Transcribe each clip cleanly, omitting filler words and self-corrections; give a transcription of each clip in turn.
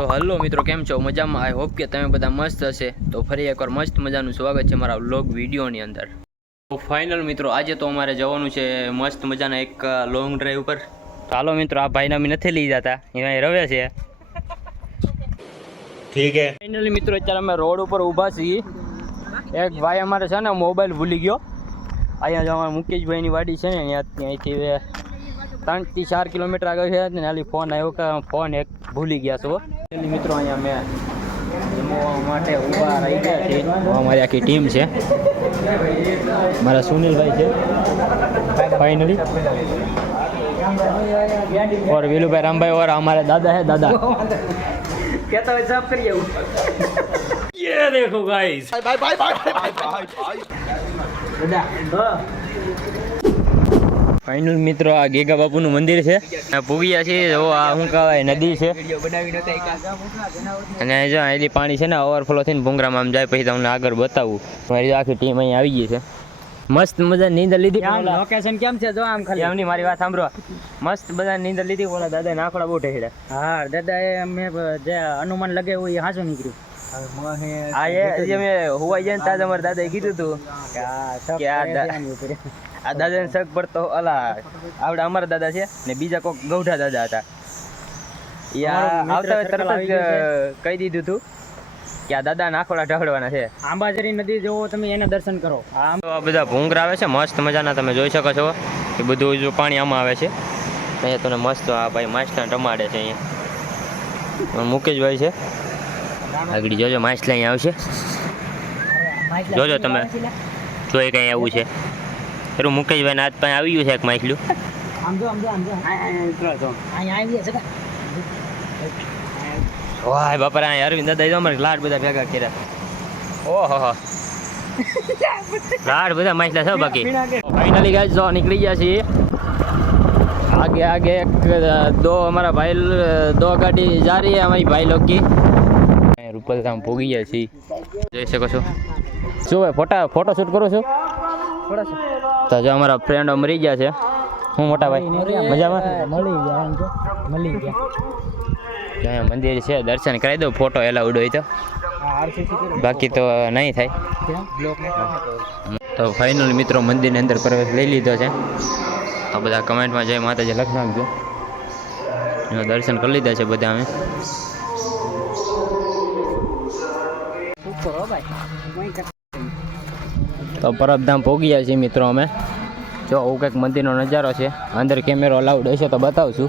તો હલો મિત્રો, કેમ છો? મજામાં? આઈ હોપ કે તમે બધા મસ્ત હશે. તો ફરી એકવાર મસ્ત મજાનું સ્વાગત છે મારા વ્લોગ વિડીયોની અંદર. તો ફાઇનલ મિત્રો, આજે તો અમારે જવાનું છે મસ્ત મજાના એક લોંગ ડ્રાઈવ પર. તો હાલો મિત્રો, આ ભાઈને અમે નથી લઈ જતા, અહીંયા રવે છે. ઠીક હે. ફાઇનલી મિત્રો, અત્યારે અમે રોડ ઉપર ઊભા છીએ. એક ભાઈ અમારે છે ને મોબાઈલ ભૂલી ગયો. અહીંયા જો અમારા મુકેશભાઈની વાડી છે ને, અહીંથી 3 થી 4 કિલોમીટર આગળ છે ને, હાલી ફોન આવ્યો કે ફોન એક ભૂલી ગયા છો. મિત્રો અહીંયા મેં જમવા માટે ઊભા રહી ગયા છીએ. અમારી આખી ટીમ છે, મારા સુનિલભાઈ છે ફાઇનલી, और वीलूभाई रामभाई और हमारे दादा है दादा कहता है साफ करिए ये देखो guys bye bye bye bye दादा ફાઇનલ મિત્રો, આ ગેગા બાપુનું મંદિર છે. પૂગ્યા છે. જો આ શું કહેવાય, નદી છે. અને જો અહીંથી પાણી છે ને ઓવરફ્લો થઈને ભૂંગરામાં આમ જાય. પછી તમને આગળ બતાવું. મારી આખી ટીમ અહીંયા આવી ગઈ છે. મસ્ત મજા નીંદર લીધી. લોકેશન કેમ છે જો આમ ખાલી એમની મારી વાત સાંભળો. મસ્ત બધા નીંદર લીધી. ઓલા દાદા નાખડા બહુ ઠેડા. હા, દાદા એ મેં જે અનુમાન લગાવ્યું એ હાચું નીકળ્યું. આ એ જે મેં હોવાઈ જાય ને ત્યાં અમારા દાદાએ કીધું હતું કે આ દાદાને શક પડતો અલા આવડે અમારા દાદા છે ને બીજા કોઈક ગૌઠા દાદા હતા. એ આવતા તરત જ કહી દીધું હતું કે આ દાદા નાખોડા ઢળવાના છે. આંબાજરી નદી જોવો તમે, એના દર્શન કરો. આ બધા ભૂંગરા આવે છે મસ્ત મજાના, તમે જોઈ શકો છો. એ બધું જો પાણી આમાં આવે છે. અહીંયા તમને મસ્ત આ ભાઈ માછલા ટમાડે છે. અહીંયા મુકેશભાઈ છે આગળ, જોજો માછલા અહીંયા આવશે. જોજો તમે, જોઈ કંઈ આવું છે. પેલું મુકેશભાઈ હાથ પાસે આવી ગયું છે એક માછલું. વાહ બાપા, અરવિંદ દાદા અમારે લાડ બધા ભેગા કર્યા. ઓહો લાડ બધા માછલા છે બાકી. फाइनली गाइस जो निकली गया છીએ. आगे आगे एक दो हमारा भाई दो गाड़ी जा रही है हमारी भाई लोग की. રૂપલ ધામ પોગી ગયા છીએ. જોઈ શકો છો. શું ભાઈ ફોટો શૂટ કરો છો? તો જો અમારા ફ્રેન્ડો મરી ગયા છે. હું મોટા ભાઈ મજામાં? મળી ગયા. અહીંયા મંદિર છે, દર્શન કરાવી દો. ફોટો એલાઉડ હોય તો, બાકી તો નહીં થાય. તો ફાઇનલ મિત્રો, મંદિરની અંદર પ્રવેશ લઈ લીધો છે. તો બધા કમેન્ટમાં જય માતાજી લખી નાખજો. એનું દર્શન કરી લીધા છે બધા અમે. તો પરબધામ પહોંચ્યા છીએ મિત્રો અમે. જો આવું કંઈક મંદિરનો નજારો છે. અંદર કેમેરો અલાઉડ હશે તો બતાવશું.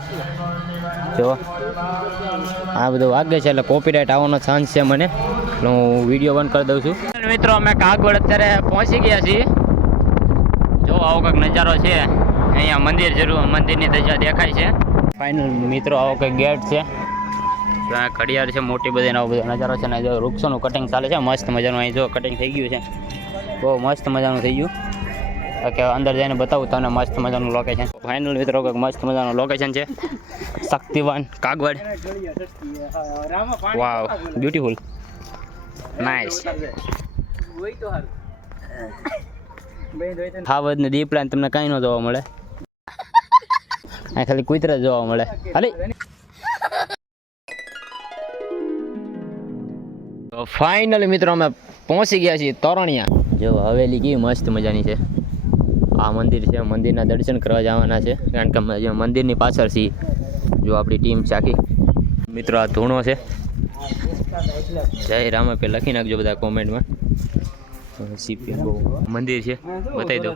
જો આ બધું વાગે છે એટલે કોપીરાઇટ આવવાનો ચાન્સ છે મને, એટલે હું વિડીયો બંધ કરી દઉં છું. મિત્રો અમે કાગવડ અત્યારે પહોંચી ગયા છીએ. જો આવો કંઈક નજારો છે. અહીંયા મંદિર જરૂર, મંદિરની ધજા દેખાય છે. ફાઇનલ મિત્રો, આવો કંઈક ગેટ છે. ઘડિયાળ છે મોટી બધી. આવો બધો નજારો છે ને જો વૃક્ષોનું કટિંગ ચાલે છે મસ્ત મજાનું. અહીં જો કટિંગ થઈ ગયું છે, બહુ મસ્ત મજાનું થઈ ગયું. કે અંદર જઈને બતાવું તમને મસ્ત મજાનું લોકેશન. ફાઇનલ મિત્રો, કંઈક મસ્ત મજાનું લોકેશન છે. શક્તિવાન કાગવડ. વાવ, બ્યુટીફુલ, નાઇસ. થાવદ ને દીપડા તમને કાંઈ ન જોવા મળે. આ ખાલી કુતરા જોવા મળે. હાલી ફાઇનલી મિત્રો અમે પહોંચી ગયા છીએ તોરણિયા. જો હવેલી કેવી મસ્ત મજાની છે. આ મંદિર છે. મંદિરના દર્શન કરવા જવાના છે, કારણ કે મંદિરની પાછળ છીએ. જો આપણી ટીમ છે આખી. મિત્રો આ ધૂણો છે. જય રામાપીર લખી નાખજો બધા કોમેન્ટમાં. મંદિર છે, બતાવી દો.